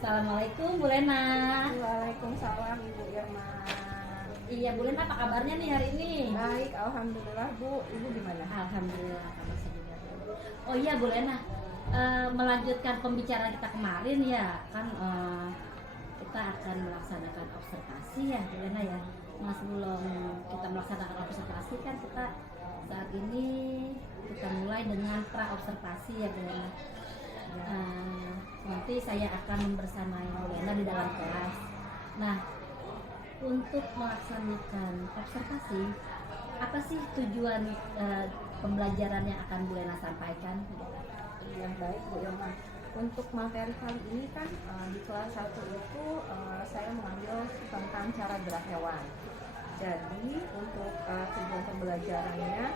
Assalamualaikum Bu Lena. Waalaikumsalam Ibu Irma. Iya Bu Lena, apa kabarnya nih hari ini? Baik, alhamdulillah Bu. Ibu gimana? Alhamdulillah kabar saya juga. Oh iya Bu Lena, melanjutkan pembicaraan kita kemarin ya kan, kita akan melaksanakan observasi ya Bu Lena ya. Nah sebelum kita melaksanakan observasi kan kita saat ini kita mulai dengan pra observasi ya Bu Lena. Nanti saya akan membersamai Bu Lena di dalam kelas. Nah, untuk melaksanakan observasi, apa sih tujuan pembelajaran yang akan Bu Lena sampaikan? Yang baik Bu Irma. Untuk materi kali ini kan di kelas 1 itu saya mengambil tentang cara gerak hewan. Jadi untuk tujuan pembelajarannya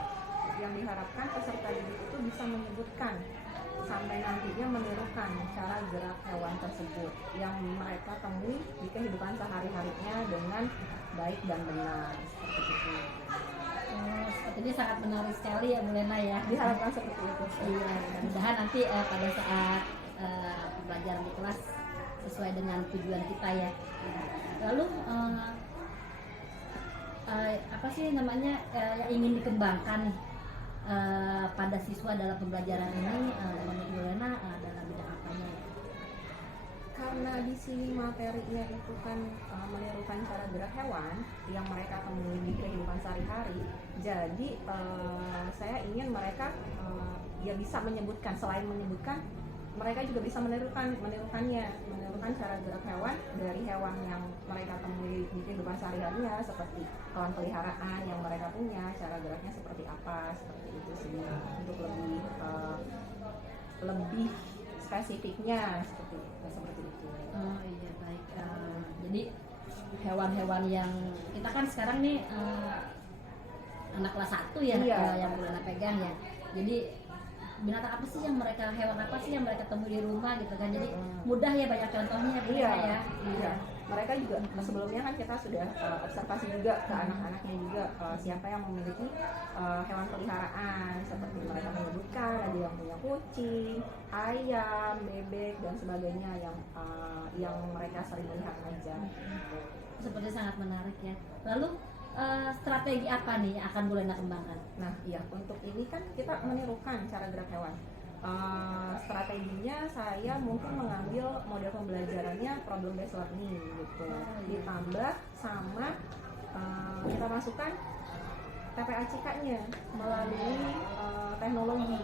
yang diharapkan peserta didik itu bisa menyebutkan sampai nantinya menirukan cara gerak hewan tersebut yang mereka temui di kehidupan sehari-harinya dengan baik dan benar, seperti itu. Sepertinya sangat menarik sekali ya Bu Lena ya. Diharapkan seperti itu. Iya, mudah-mudahan nanti pada saat pembelajaran di kelas sesuai dengan tujuan kita ya. Lalu apa sih namanya yang ingin dikembangkan pada siswa dalam pembelajaran ini, menurut Bu Lena dalam bidang apanya? Karena di sini materinya itu kan menirukan cara gerak hewan yang mereka temui di kehidupan sehari-hari. Jadi saya ingin mereka ya bisa menyebutkan, selain menyebutkan, mereka juga bisa menirukan cara gerak hewan dari hewan yang mereka temui di kehidupan sehari-harinya, seperti hewan peliharaan yang mereka punya, cara geraknya seperti apa, seperti itu sih, untuk lebih spesifiknya seperti itu. Oh iya baik. Jadi hewan-hewan yang kita kan sekarang nih anak kelas 1 ya, Iya. Yang Bu Lena pegang ya. Jadi binatang apa sih yang mereka, hewan apa sih yang mereka temui di rumah gitu kan. Jadi mudah ya, banyak contohnya Bu Lena ya. Iya. Mereka juga sebelumnya kan kita sudah observasi juga ke anak-anaknya juga siapa yang memiliki hewan peliharaan, seperti mereka menyebutkan ada yang punya kucing, ayam, bebek dan sebagainya yang mereka sering lihat aja. Seperti sangat menarik ya. Lalu strategi apa nih yang akan Bu Lena kembangkan? Nah, iya, untuk ini kan kita menirukan cara gerak hewan. Strateginya saya mungkin mengambil model pembelajarannya problem based learning gitu. Ditambah sama kita masukkan TPACK-nya melalui teknologi.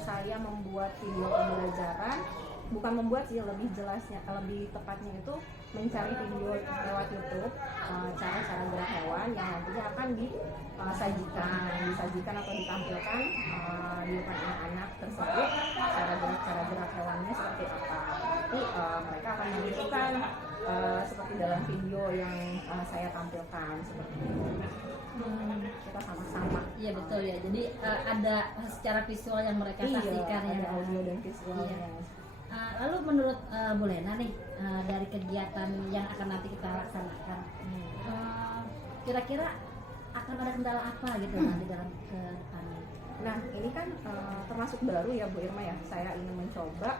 Saya membuat video pembelajaran, bukan membuat sih, lebih jelasnya, lebih tepatnya itu mencari video lewat YouTube cara-cara gerak hewan yang nantinya akan disajikan atau ditampilkan di depan anak-anak tersebut, cara gerak hewannya seperti apa. Nanti mereka akan menunjukkan seperti dalam video yang saya tampilkan seperti itu. Kita sama-sama. Iya betul ya. Jadi ada secara visual yang mereka saksikan ya. Ada audio dan visualnya. Iya. Lalu menurut Bu Lena nih, dari kegiatan yang akan nanti kita laksanakan, kira-kira akan ada kendala apa gitu nanti dalam ke depannya? Nah, ini kan termasuk baru ya Bu Irma ya. Saya ingin mencoba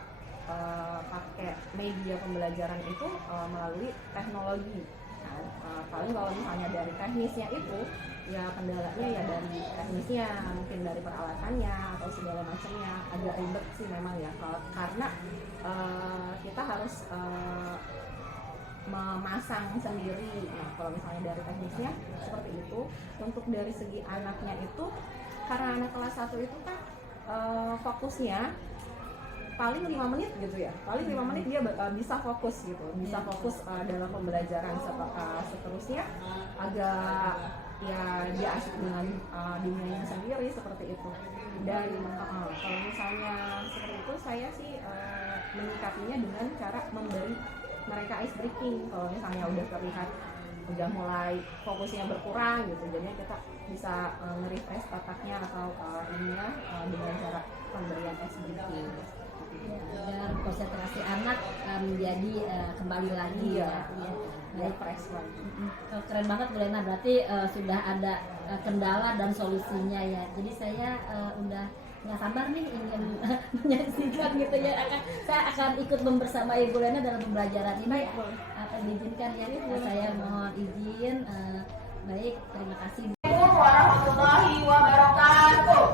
pakai media pembelajaran itu melalui teknologi. Nah, paling kalau misalnya dari teknisnya itu ya kendalanya ya dari teknisnya, mungkin dari peralatannya atau segala macamnya agak ribet sih memang ya, karena kita harus memasang sendiri. Nah, kalau misalnya dari teknisnya seperti itu. Untuk dari segi anaknya itu, karena anak kelas 1 itu kan fokusnya paling 5 menit gitu ya, paling 5 menit dia bisa fokus gitu, bisa fokus dalam pembelajaran. Seterusnya agak ya dia asik dengan dunianya sendiri seperti itu. Dan kalau misalnya seperti itu, saya sih menyikapinya dengan cara memberi mereka ice breaking. Kalau misalnya udah terlihat udah mulai fokusnya berkurang gitu, jadinya kita bisa nge-refresh otaknya atau ininya dengan cara pemberian ice breaking agar konsentrasi anak menjadi kembali lagi ya. Refresh lagi. Keren banget Bu Lena, berarti sudah ada kendala dan solusinya ya. Jadi saya udah nggak sabar nih ingin menyaksikan gitu ya. Saya akan ikut membersamai Ibu Lena dalam pembelajaran ini. Akan diizinkan ya, saya mohon izin. Baik, terima kasih. Assalamualaikum warahmatullahi wabarakatuh.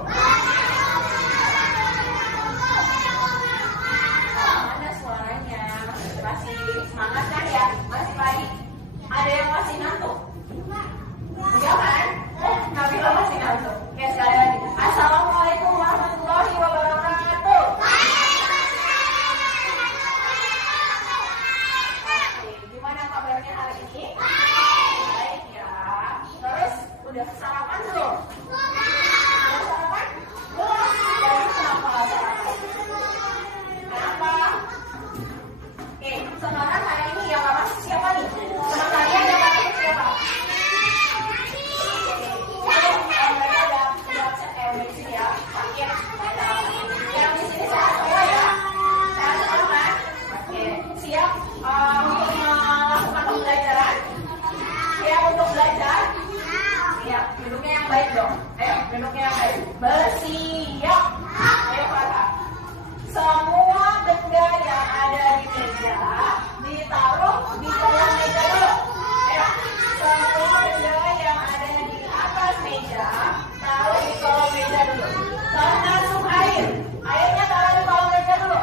Mana suaranya? Masih semangat kan ya? Masih pagi? Ada yang masih ngantuk? Enggak kan? Nabila masih ngantuk. Oke, sekali lagi. Assalamualaikum warahmatullahi wabarakatuh. Oke, gimana kabarnya hari ini? Baik ya. Terus udah sarapan belum? Udah sarapan? Belum. Jadi kenapa sarapan? Kenapa? Oke, sekarang hari ini yang nggak masuk siapa nih? Teman kalian yang nggak masuk siapa? Mereka udah absen di sini ya. Oke. Yang di sini sehat semua ya? Sehat semua kan? Oke. Siap untuk melakukan pembelajaran? Siap untuk belajar? Siap. Duduknya yang baik dong. Ayo, duduknya yang baik. Bersiap. Ayo Farah. Semua benda yang ada di meja ditaruh di bawah meja dulu. Ayo. Semua benda yang ada di atas meja taruh di bawah meja dulu. Termasuk air. Airnya taruh di bawah meja dulu.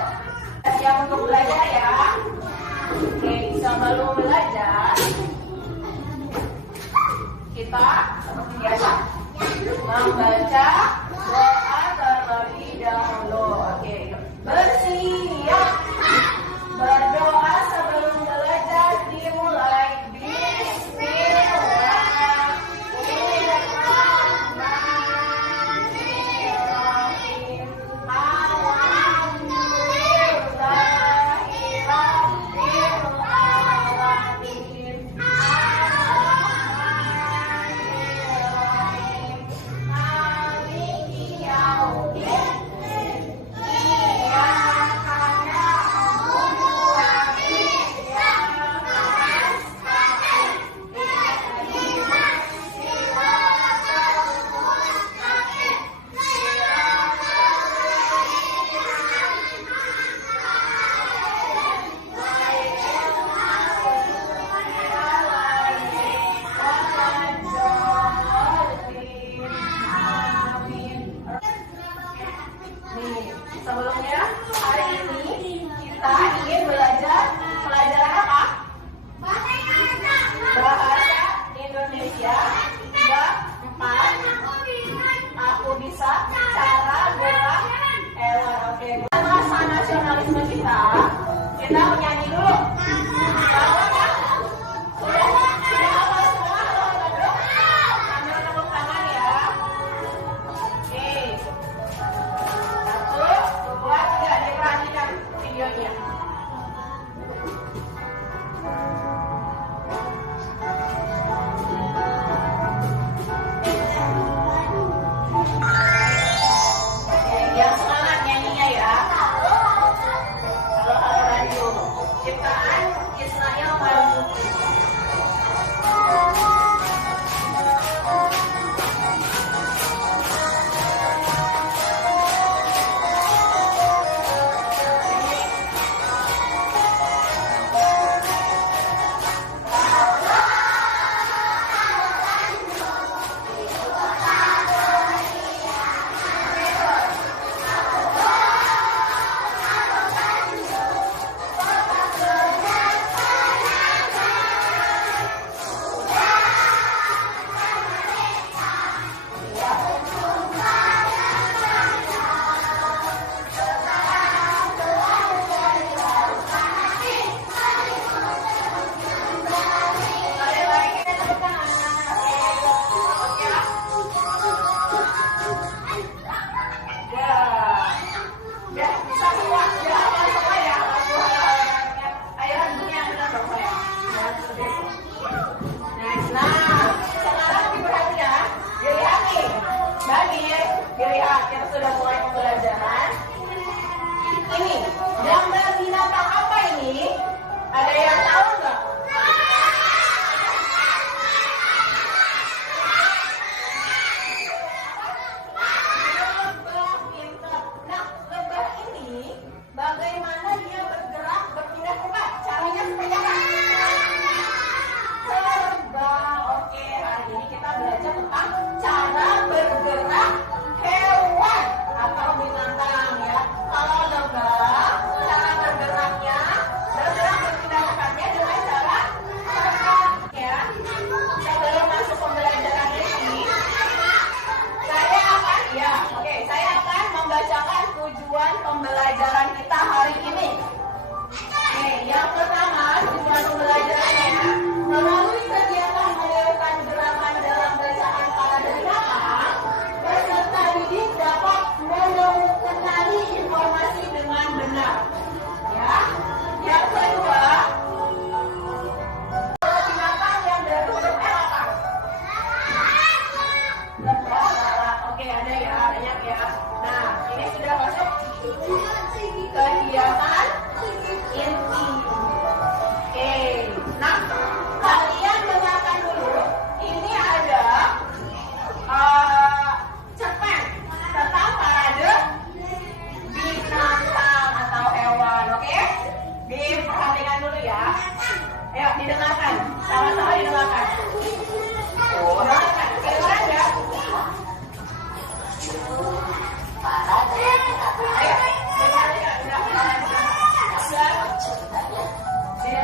Siap untuk belajar ya. Oke, sebelum belajar kita seperti biasa membaca doa terlebih dahulu. Oke, bersiap. Berdoa sebelum belajar dimulai. Bismillahirrahmanirrahim. Alhamdulillahirrahmanirrahim. Maliki yaumiddin. Iyyaka na'budu wa iyyaka nasta'in. Ihdinas siratal mustaqim. Sebelumnya hari ini kita ingin belajar pelajaran apa? Bahasa Indonesia bab 4. Aku bisa cara gerak hewan. Oke, bahasa nasionalisme kita menyanyi dulu. Tahu kan? Sudah hafal semua teman-teman dulu? Sambil tepuk tangan ya. Oke. 1, 2, 3, diperhatikan videonya. Oke, yang semangat nyanyinya ya. Halo radio. Ciptaan Ismail Marzuki.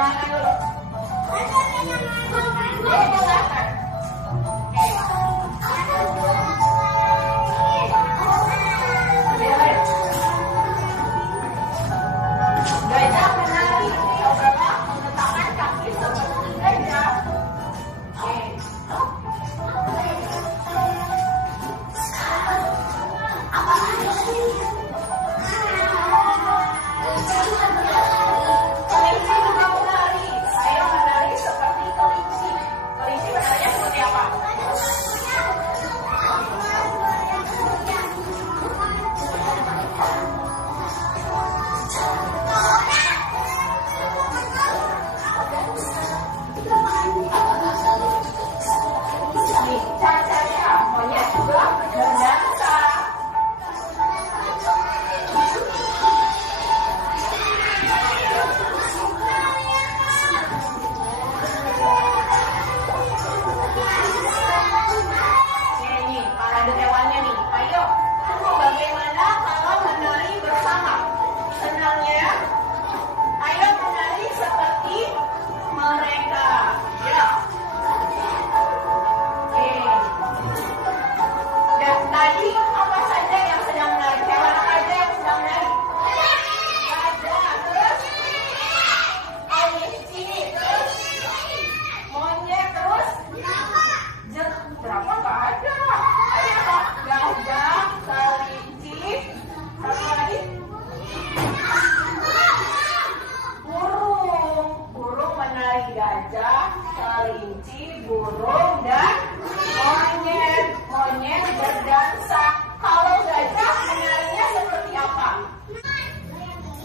mainkan dulu. Baby letter. Gajah menari, cobalah meletakkan kaki seperti gajah. Kelinci juga menari. Saya menari seperti kelinci. Kelinci menarinya seperti apa? Nih, cara-caranya monyet juga berdansa. Nih, parade hewannya nih. Ayo, bagaimana kalau menari bersama? Senangnya? Ayo menari seperti mereka. Ya. Oke. Dan tadi apa saja yang sedang menari? Hewan apa aja yang sedang menari? Gajah, terus kelinci, terus monyet, terus jerapah nggak ada. Ada apa? Gajah, kelinci, satu lagi burung menari gajah, kelinci, burung dan monyet berdansa. Kalau gajah menarinya seperti apa?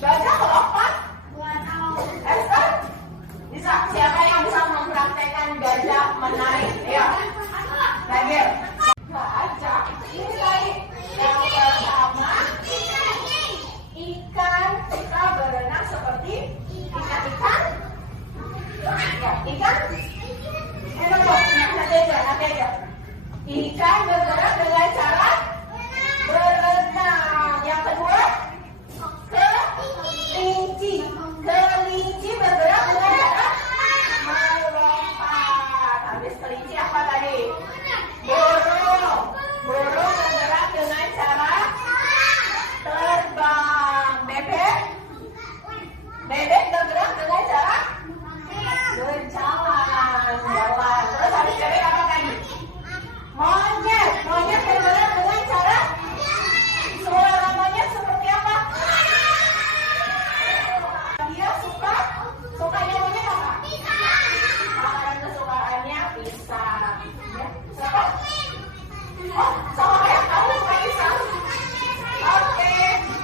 Gajah lompat? Esther? Bisa? Siapa yang bisa mempraktekkan gajah menari? Ayo. Daniel. Gajah mulai. Yang pertama, ikan. Kita berenang seperti ikan. Ya, ikan. Nanti aja. Ikan bergerak dengan cara berenang. Yang kedua, kelinci. Kelinci bergerak dengan cara melompat. Habis kelinci apa tadi? Burung. Burung bergerak dengan cara terbang. Bebek. Bebek bergerak dengan cara berjalan. Terus habis bebek apa tadi? Monyet. Monyet bergerak dengan cara suara monyet seperti apa? Dia sukanya monyet apa? Makanan kesukaannya pisang. Ya, siapa? Oh, sama kayak kamu suka pisang. Oke.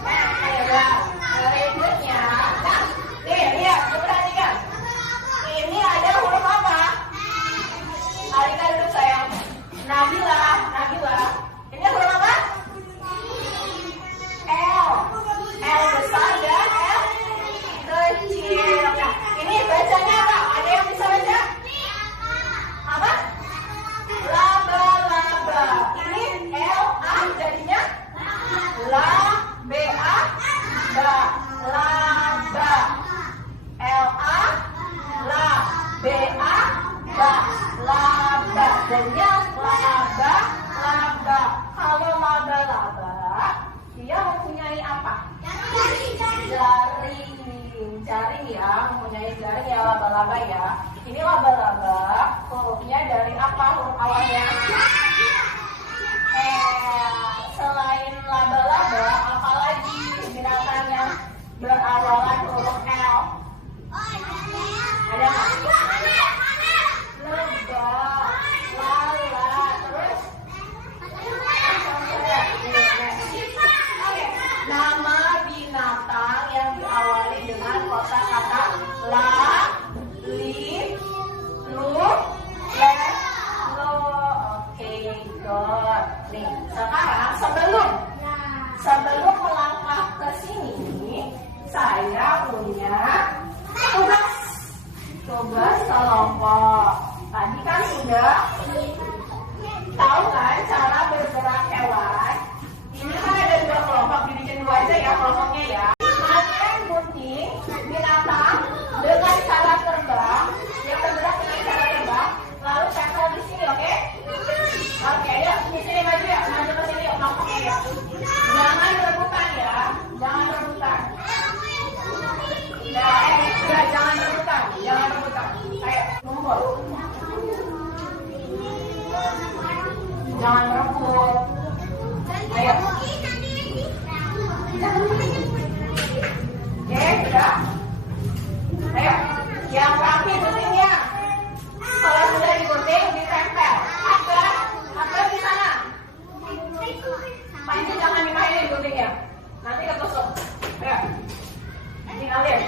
Nah, berikutnya. Nah, nih, lihat, perhatikan. Ini ada huruf apa? Alika duduk sayang. Nabila. Ini huruf apa? L. L besar dan L kecil. Nah, ini bacanya apa? Ada yang bisa baca? Apa? Laba-laba. Ini L A jadinya la B A ba. Laba. L A la B A ba. Laba. Jadinya laba. Kalau laba-laba, dia mempunyai apa? Jaring ya, mempunyai jaring ya laba-laba ya. Ini laba-laba, hurufnya dari apa huruf awalnya? Selain laba-laba, apalagi binatang yang berawalan huruf L? Ada nggak? Lebah, lala, terus? Nama binatang yang diawali dengan kosakata la, li, lu, le, lo. Oke, good. Nih, sekarang sebelum melangkah ke sini, saya punya Jangan merebut. Ayo. Oke, sudah. Ayo, yang rapi guntingnya. Kalau sudah digunting, ditempel. Akbar di sana. Pak ini jangan dimainin guntingnya. Nanti ketusuk. Ayo. Tinggalin.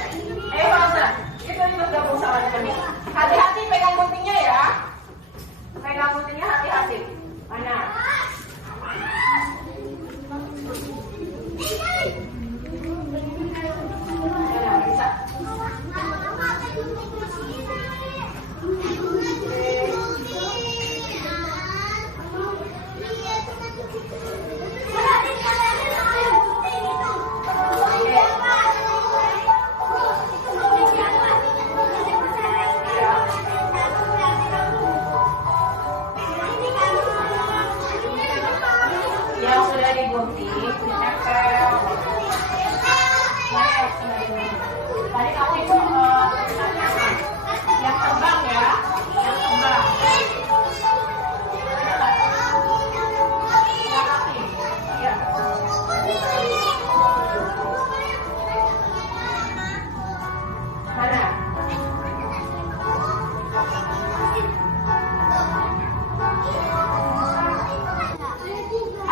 Ayo Rosa. Itu juga gabung sama dengan ini. Hati-hati pegang guntingnya ya. Pegang guntingnya hati-hati. Mana? Mana bisa? Yang sudah digunting, ditempel. Tadi kamu itu yang terbang ya, yang terbang. Yang rapi, ya. Mana?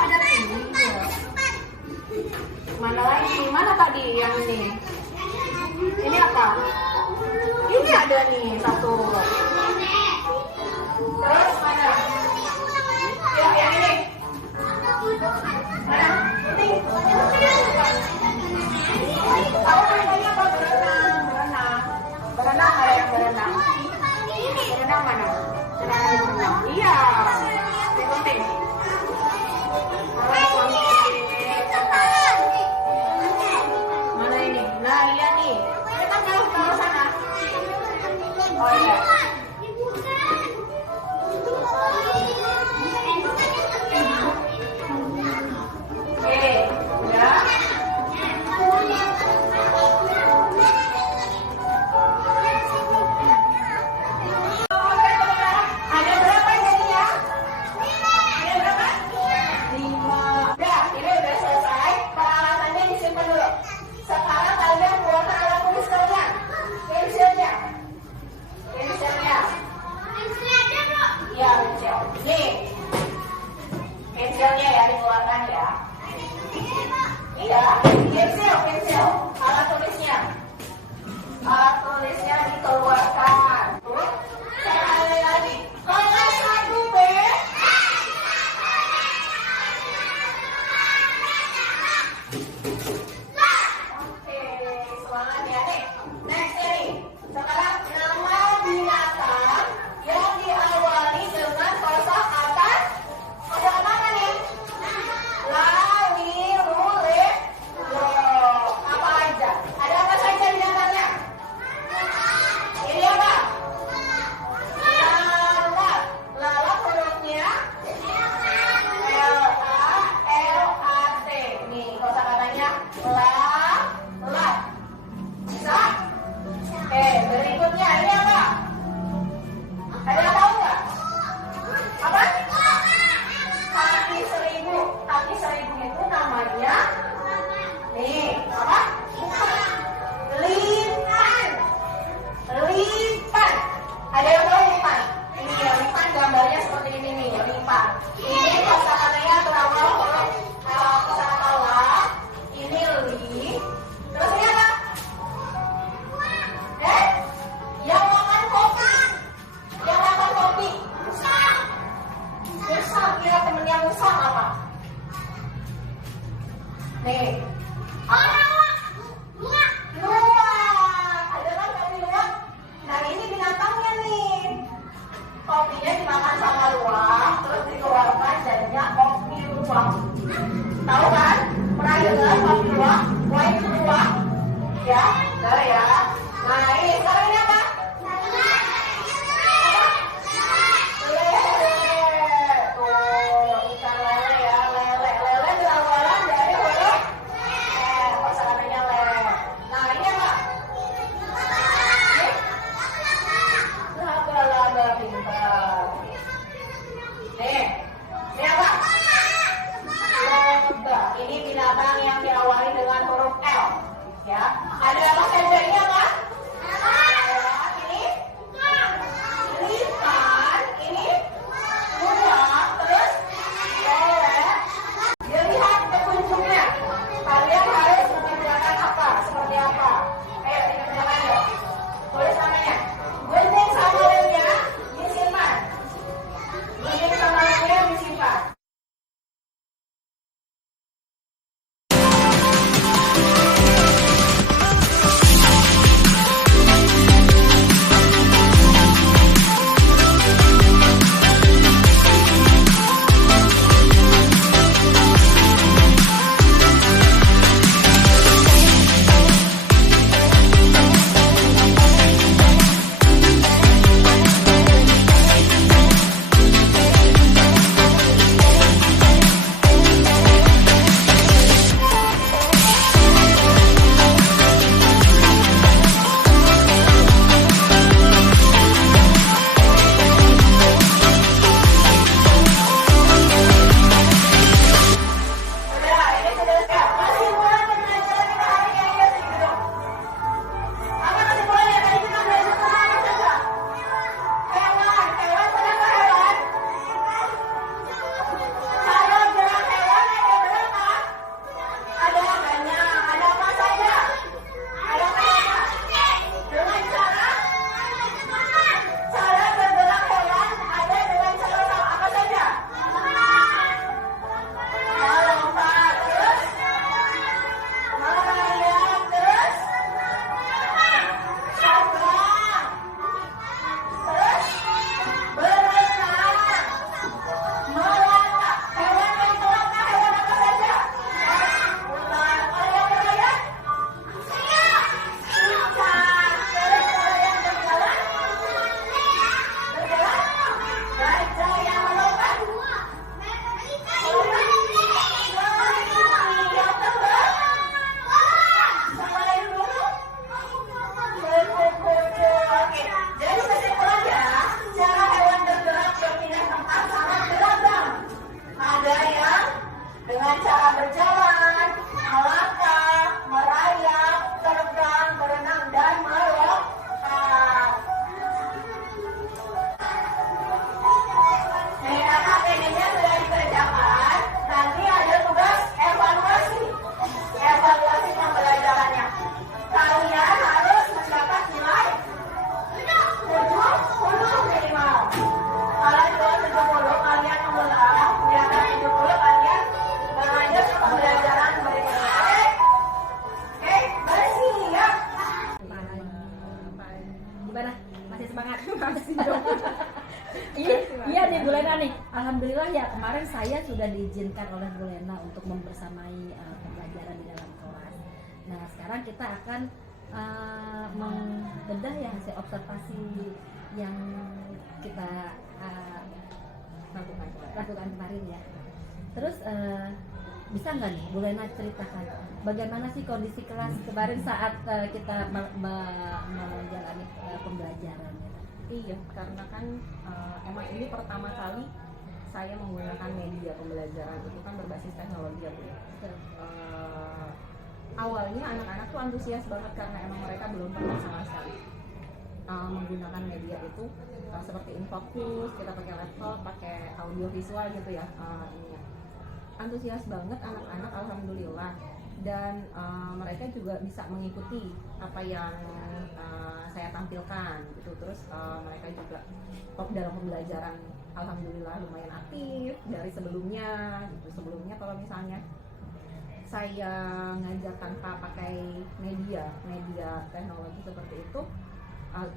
Ada ini. Mana lagi? Mana tadi yang ini? Ini apa? Ini ada nih satu. Terus mana? Ya, yang ini. Mana? Ini. Tahu namanya apa? Berenang, berenang. Berenang ada yang berenang. Berenang mana? Berenang. Iya. Digunting. Mana ini? Nah, iya nih. Kita ke sana. Oh iya. Oke, udah. Ada berapa jadinya? Ada berapa? 5. Udah, ini udah selesai. Peralatannya disimpan dulu. Sekarang kalian buatkan alat tulisnya. Pensilnya. Pensilnya. Iya, pensil. Nih. Pensilnya ya dikeluarkan ya. Iya, pensil. Alat tulisnya. Alat tulisnya dikeluarkan. Tuh. Sekali lagi. Kelas 1B. Oke, semangat ya nih. Next nih. Sekarang nama binatang yang diawali dengan kosakata. Kosakata apa nih? La, li, lu, le, lo. Apa aja? Ada apa saja binatangnya? Ini gimana? Masih semangat? Masih dong. Iya nih Bu Lena nih, alhamdulillah ya kemarin saya sudah diizinkan oleh Bu Lena untuk membersamai pembelajaran di dalam kelas. Nah sekarang kita akan membedah ya hasil observasi yang kita lakukan kemarin ya. Terus bisa nggak nih Bu Lena ceritakan bagaimana sih kondisi kelas kemarin saat kita menjalani pembelajaran? Iya, karena kan emang ini pertama kali saya menggunakan media pembelajaran itu kan berbasis teknologi ya Bu. Awalnya anak-anak tuh antusias banget karena emang mereka belum pernah sama sekali menggunakan media itu seperti Infocus, kita pakai laptop, pakai audio visual gitu ya. Antusias banget anak-anak, alhamdulillah. Dan mereka juga bisa mengikuti apa yang saya tampilkan gitu. Terus mereka juga dalam pembelajaran alhamdulillah lumayan aktif dari sebelumnya gitu. Sebelumnya kalau misalnya saya ngajar tanpa pakai media teknologi seperti itu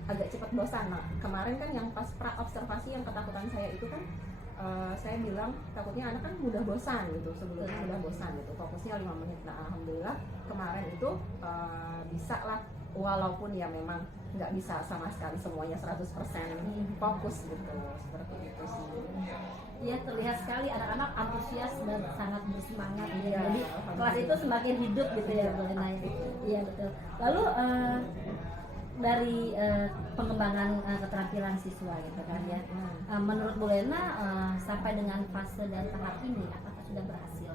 agak cepat bosan. Nah kemarin kan yang pas pra observasi yang ketakutan saya itu kan saya bilang takutnya anak kan mudah bosan gitu, sebelumnya mudah bosan gitu, fokusnya 5 menit. Nah alhamdulillah kemarin itu bisa lah, walaupun ya memang nggak bisa sama sekali semuanya 100% fokus gitu, seperti itu sih. Iya terlihat sekali anak-anak antusias dan sangat bersemangat ya. Iya, Jadi kelas itu semakin hidup gitu ya Bu Lena. Iya betul. Lalu dari pengembangan keterampilan siswa gitu kan ya. Menurut Bu Lena sampai dengan fase dan tahap ini apakah sudah berhasil?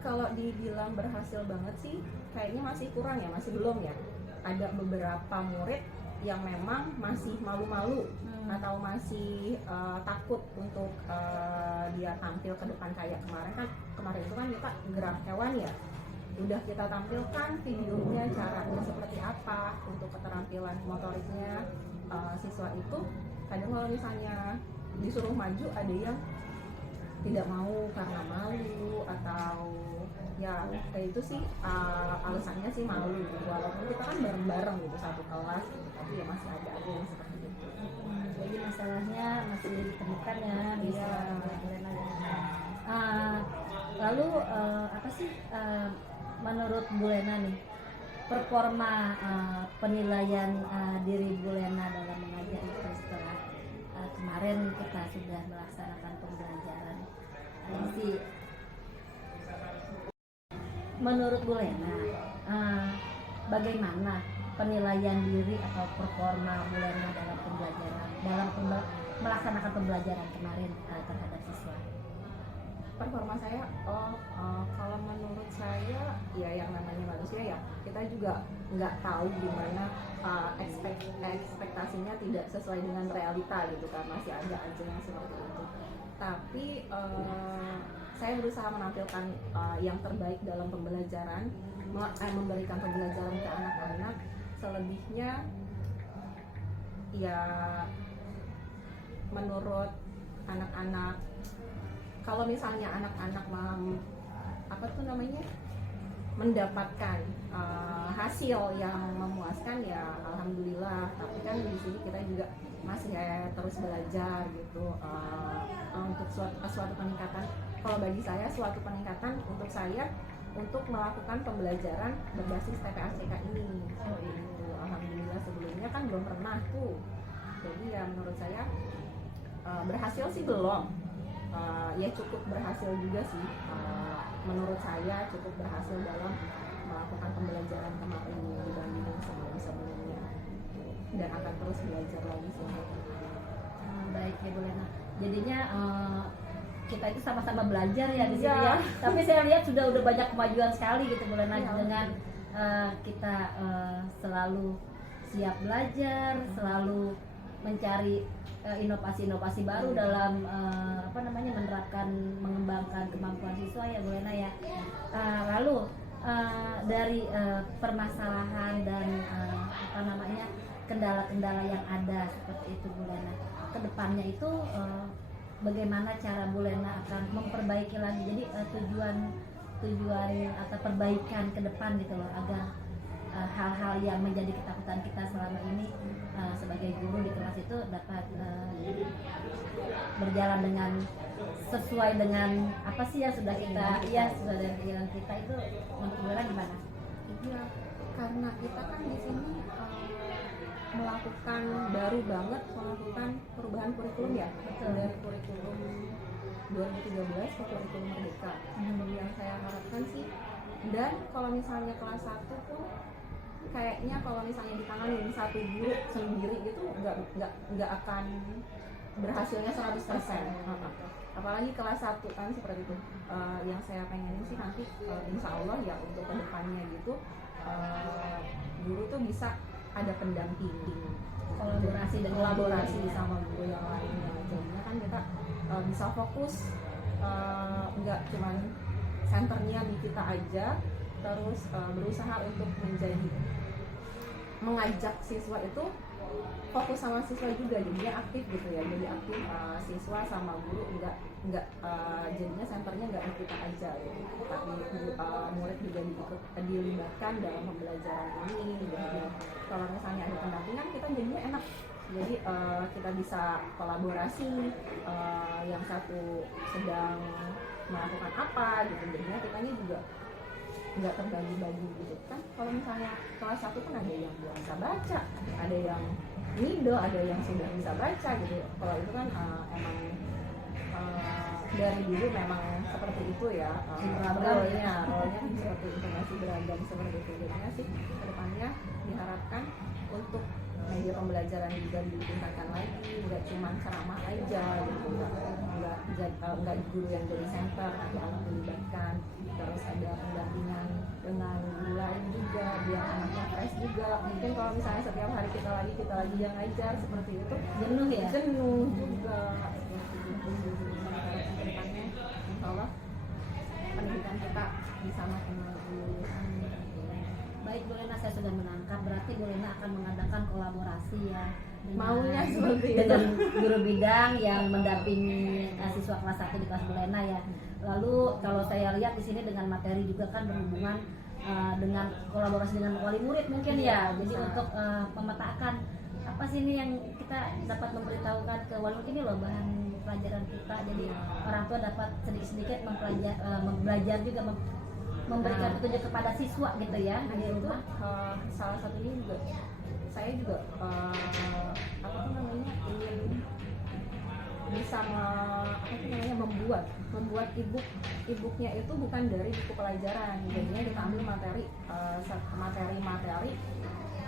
Kalau dibilang berhasil banget sih kayaknya masih kurang ya, masih belum ya. Ada beberapa murid yang memang masih malu-malu atau masih takut untuk dia tampil ke depan kayak kemarin itu kan kita gerak hewan ya. Udah kita tampilkan videonya caranya seperti apa untuk keterampilan motoriknya siswa itu. Kadang kalau misalnya disuruh maju ada yang tidak mau karena malu atau ya kayak itu sih alasannya sih malu gitu. Walaupun kita kan bareng-bareng gitu satu kelas gitu, tapi ya masih ada yang seperti itu. Jadi masalahnya masih ditemukan ya bisa lalu apa sih menurut Bu Lena nih performa penilaian diri Bu Lena dalam mengajar itu setelah kemarin kita sudah melaksanakan pembelajaran ini sih menurut Bu Lena bagaimana penilaian diri atau performa Bu Lena dalam pembelajaran melaksanakan pembelajaran kemarin terhadap siswa? Performa saya kalau menurut saya ya yang namanya manusia ya kita juga nggak tahu gimana ekspektasinya tidak sesuai dengan realita gitu kan, masih ada aja yang seperti itu. Tapi saya berusaha menampilkan yang terbaik dalam pembelajaran, memberikan pembelajaran ke anak-anak. Selebihnya ya menurut anak-anak, kalau misalnya anak-anak mendapatkan hasil yang memuaskan ya alhamdulillah. Tapi kan di sini kita juga masih terus belajar gitu untuk suatu peningkatan. Kalau bagi saya suatu peningkatan untuk saya untuk melakukan pembelajaran berbasis TPACK ini seperti itu. Alhamdulillah sebelumnya kan belum pernah tuh. Jadi ya menurut saya berhasil sih belum. Ya cukup berhasil juga sih, menurut saya cukup berhasil dalam melakukan pembelajaran kemarin dibandingkan sebelum-sebelumnya, dan akan terus belajar lagi sih. Baik ya Bu Lena, jadinya kita itu sama-sama belajar ya di sini ya. Tapi saya lihat udah banyak kemajuan sekali gitu Bu Lena dengan kita selalu siap belajar, selalu mencari inovasi-inovasi baru dalam menerapkan, mengembangkan kemampuan siswa ya Bu Lena ya. Lalu dari permasalahan dan kendala-kendala yang ada seperti itu Bu Lena, kedepannya itu bagaimana cara Bu Lena akan memperbaiki lagi, jadi tujuan atau perbaikan ke depan gitu loh, agar hal-hal yang menjadi ketakutan kita selama ini sebagai sebagai guru di kelas itu dapat berjalan dengan sesuai dengan apa sih yang sudah kita sesuai dengan keinginan kita itu untuk Bulena gimana? Iya, karena kita kan di sini melakukan melakukan perubahan kurikulum ya. Betul. Dari kurikulum 2013 ke kurikulum Merdeka. Yang saya harapkan sih, dan kalau misalnya kelas 1 pun kayaknya kalau misalnya ditanganin satu guru sendiri gitu nggak akan berhasilnya 100%. Apalagi kelas 1 kan seperti itu. Yang saya pengen sih nanti insya Allah ya untuk kedepannya gitu guru tuh bisa ada pendamping, kolaborasi sama guru yang lainnya. Jadinya kan kita bisa fokus, nggak cuman senternya di kita aja, terus berusaha untuk mengajak siswa itu fokus sama siswa juga, jadinya aktif gitu ya. Jadi aktif siswa sama guru, nggak jadinya senternya nggak di kita aja gitu. Tapi murid juga dilibatkan dalam pembelajaran ini gitu. Kalau misalnya ada pendampingan kita jadinya enak. Jadi kita bisa kolaborasi, yang satu sedang melakukan apa gitu, jadinya kitanya juga nggak terbagi-bagi gitu kan. Kalau misalnya kelas 1 kan ada yang belum bisa baca, ada yang middle, ada yang sudah bisa baca gitu. Kalau itu kan emang dari dulu memang seperti itu ya, rolnya seperti itu, masih beragam seperti itu. Jadinya sih kedepannya diharapkan untuk media pembelajaran juga ditingkatkan lagi, nggak cuma ceramah aja gitu, nggak guru yang jadi center, tapi anak dilibatkan, terus ada pendampingan dengan guru lain juga biar anaknya fresh juga. Mungkin kalau misalnya setiap hari kita lagi yang ngajar seperti itu Jenuh ya? jenuh juga seperti itu. Kedepannya insya Allah pendidikan kita bisa makin bagus. Baik, Bulena, saya sudah menangkap. Berarti Bulena akan mengadakan kolaborasi ya Maunya seperti itu. dengan guru bidang yang mendampingi siswa kelas 1 di kelas Bulena ya. Lalu kalau saya lihat di sini dengan materi juga kan berhubungan dengan kolaborasi dengan wali murid mungkin ya. Jadi untuk memetakan apa sih ini yang kita dapat memberitahukan ke wali murid, ini loh bahan pelajaran kita. Jadi orang tua dapat sedikit-sedikit belajar juga memberikan petunjuk kepada siswa gitu ya di Itu rumah. salah satunya juga saya juga ingin bisa membuat ebooknya itu bukan dari buku pelajaran. Jadinya kita ambil materi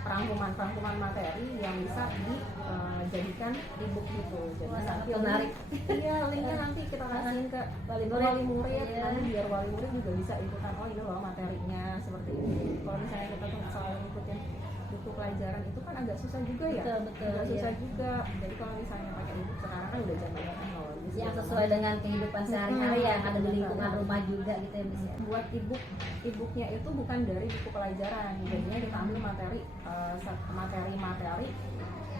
rangkuman materi yang bisa dijadikan ebook gitu. Jadi Wah, sangat nanti menarik. Iya, linknya nanti kita kasihin ke wali murid, Iya. nanti biar wali murid juga bisa ikutan. Oh ini loh materinya seperti ini. Kalau misalnya kita tuh selalu ngikutin buku pelajaran itu kan agak susah juga ya. Betul, Agak susah iya. juga. Jadi kalau misalnya pakai ebook sekarang kan udah zamannya teknologi. Yang sesuai dengan kehidupan sehari-hari yang ada di lingkungan rumah juga gitu ya Miss ya. Buat ebooknya itu bukan dari buku pelajaran. Jadinya kita ambil materi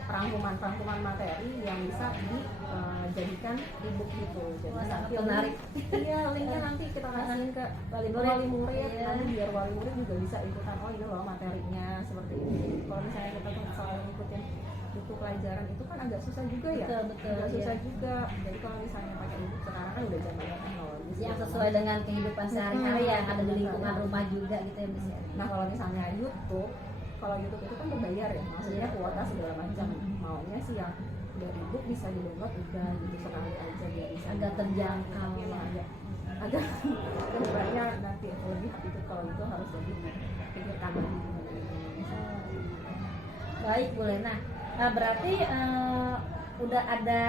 rangkuman materi yang bisa dijadikan ebook gitu. Jadi Wah, sangat nanti menarik. Iya, linknya nanti kita kasihin ke Wali wali murid, Iya. nanti biar wali murid juga bisa ikutan. Oh ini loh materinya seperti ini. Kalau misalnya kita tuh selalu ngikutin buku pelajaran itu kan agak susah juga ya. Betul, Agak susah iya. juga. Jadi kalau misalnya pakai ebook sekarang kan udah zamannya teknologi. Yang sesuai dengan kehidupan sehari-hari yang ada di lingkungan rumah juga gitu ya Miss ya. Nah kalau misalnya YouTube itu kan berbayar ya, maksudnya kuota segala macam. Maunya sih yang dari book bisa di-download udah gitu sekali aja biar bisa Agak terjangkau. Tapi emang agak kedepannya nanti lebih itu kalau itu harus lebih dipikirkan lagi gimana. Baik, Bulena. Nah, berarti udah ada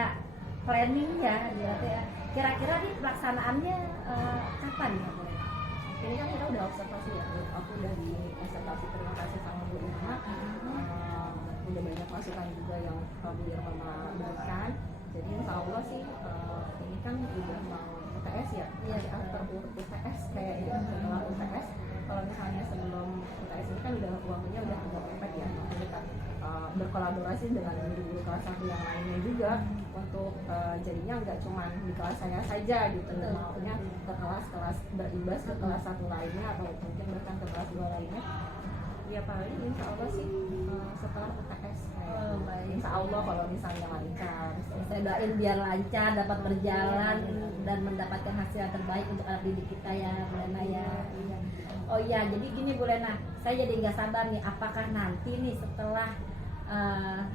planning ya, berarti ya. Kira-kira nih pelaksanaannya kapan ya, Bulena? Ini kan kita udah observasi ya, aku udah di observasi, terima kasih sama Bu Irma. Udah banyak masukan juga yang Bu Irma berikan. Jadi insya Allah sih ini kan udah mau UTS ya, Iya. after UTS kayaknya setelah UTS. Kalau misalnya sebelum UTS ini kan udah waktunya udah agak mepet ya, makanya kita berkolaborasi dengan guru-guru kelas 1 yang lainnya juga untuk jadinya nggak cuma di kelas saya saja gitu, maunya ke kelas-kelas berimbas ke kelas 1 lainnya atau mungkin bahkan ke kelas 2 lainnya. Ya paling insya Allah sih setelah UTS Oh, baik. insya Allah kalau misalnya lancar. Saya doain biar lancar, dapat berjalan dan mendapatkan hasil yang terbaik untuk anak didik kita ya Bu Lena ya. Iya. Oh iya, jadi gini Bu Lena, saya jadi nggak sabar nih, apakah nanti nih setelah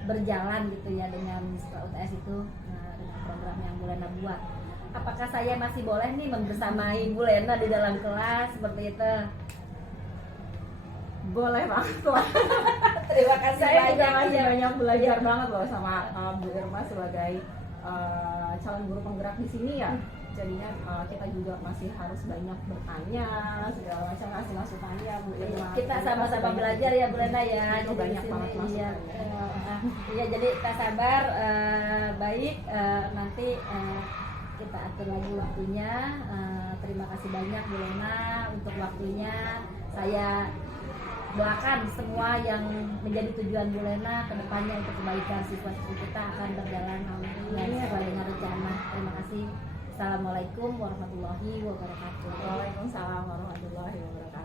berjalan gitu ya dengan setelah UTS itu dengan program yang Bu Lena buat, apakah saya masih boleh nih membersamai Bu Lena di dalam kelas seperti itu? Boleh banget lah. Terima kasih Saya juga banyak masih ya. banyak belajar banget loh sama Bu Irma sebagai calon guru penggerak di sini ya. Jadinya kita juga masih harus banyak bertanya segala macam, ngasih masukannya Bu Irma. Kita sama-sama belajar ya Bu Lena ya. Itu Jadi banyak di sini, banget iya. masukannya. Iya, jadi kita sabar, baik, nanti kita atur lagi waktunya. Terima kasih banyak Bu Lena untuk waktunya. Saya doakan semua yang menjadi tujuan Bu Lena ke depannya untuk kebaikan siswa-siswi kita akan berjalan sesuai dengan rencana. Terima kasih. Assalamualaikum warahmatullahi wabarakatuh. Waalaikumsalam warahmatullahi wabarakatuh.